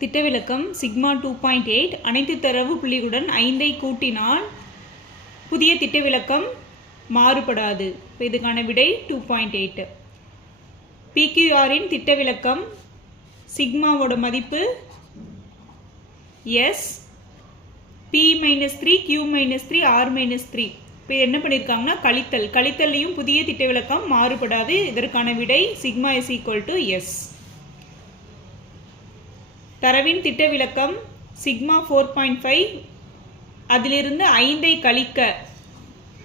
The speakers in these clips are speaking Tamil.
திட்டவிலக்கம் சிக்மா டூ பாயிண்ட் எயிட். அனைத்து தரவு புள்ளிகளுடன் ஐந்தை கூட்டினால் புதிய திட்டவிலக்கம் மாறுபடாது. இப்போ இதுக்கான விடை டூ பாயிண்ட் எயிட்டு. பிக்யூஆரின் திட்டவிலக்கம் சிக்மாவோட மதிப்பு S. P minus three Q minus three R minus three. இப்போ என்ன பண்ணியிருக்காங்கன்னா கழித்தல். கழித்தல்லையும் புதிய திட்டவிலக்கம் மாறுபடாது. இதற்கான விடை sigma is equal to S. தரவின் திட்ட விளக்கம் சிக்மா ஃபோர் பாயிண்ட் ஃபைவ் அதிலிருந்து ஐந்தை கழிக்க.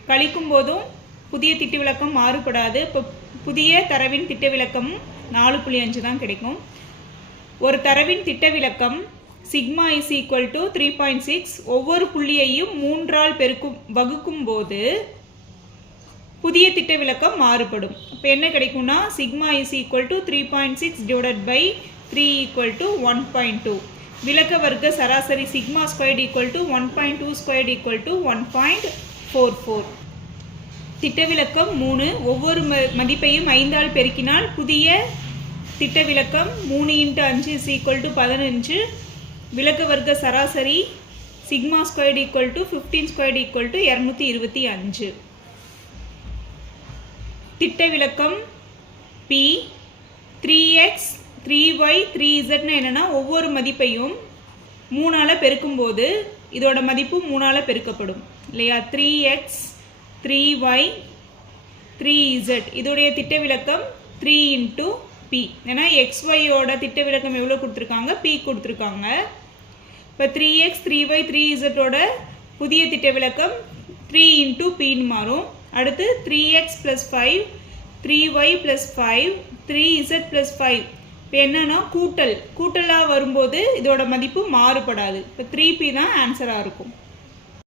கழிக்கும் போதும் புதிய திட்ட விளக்கம் மாறுபடாது. இப்போ புதிய தரவின் திட்ட விளக்கம் நாலு புள்ளி அஞ்சு தான் கிடைக்கும். ஒரு தரவின் திட்ட விளக்கம் sigma is equal to three point six ஒவ்வொரு புள்ளியையும் மூன்றால் பெருக்கும் வகுக்கும் போது புதிய திட்டவிலக்கம் மாறுபடும். இப்போ என்ன கிடைக்கும்னா sigma is equal to three point six divided by three equal to one point two விளக்க வர்க்க சராசரி sigma squared equal to one point two squared equal to one point four four திட்டவிலக்கம் மூணு. ஒவ்வொரு ம மதிப்பையும் ஐந்தால் பெருக்கினால் புதிய திட்டவிலக்கம் மூணு இன்ட்டு அஞ்சு இஸ் ஈக்குவல் டு பதினஞ்சு. விளக்க வர்க்க சராசரி sigma squared equal to fifteen squared equal to இரநூத்தி இருபத்தி அஞ்சு. திட்ட விளக்கம் P three X three Y three இசட்னா என்னென்னா ஒவ்வொரு மதிப்பையும் மூணால் பெருக்கும்போது இதோட மதிப்பு மூணால் பெருக்கப்படும். இல்லையா? Three X three Y three Z இதோடைய திட்ட விளக்கம் த்ரீ இன்ட்டு பி ஏன்னா எக்ஸ் ஒய்யோட திட்ட விளக்கம் எவ்வளோ கொடுத்துருக்காங்க? பி கொடுத்துருக்காங்க. இப்போ three X three Y three இசட்டோட புதிய திட்ட விளக்கம் த்ரீ இன்ட்டு பின்னு மாறும். அடுத்து three X plus five three Y plus five three Z plus five இப்போ என்னன்னா கூட்டல். கூட்டலாக வரும்போது இதோட மதிப்பு மாறுபடாது. இப்போ த்ரீ பி தான் ஆன்சராக இருக்கும்.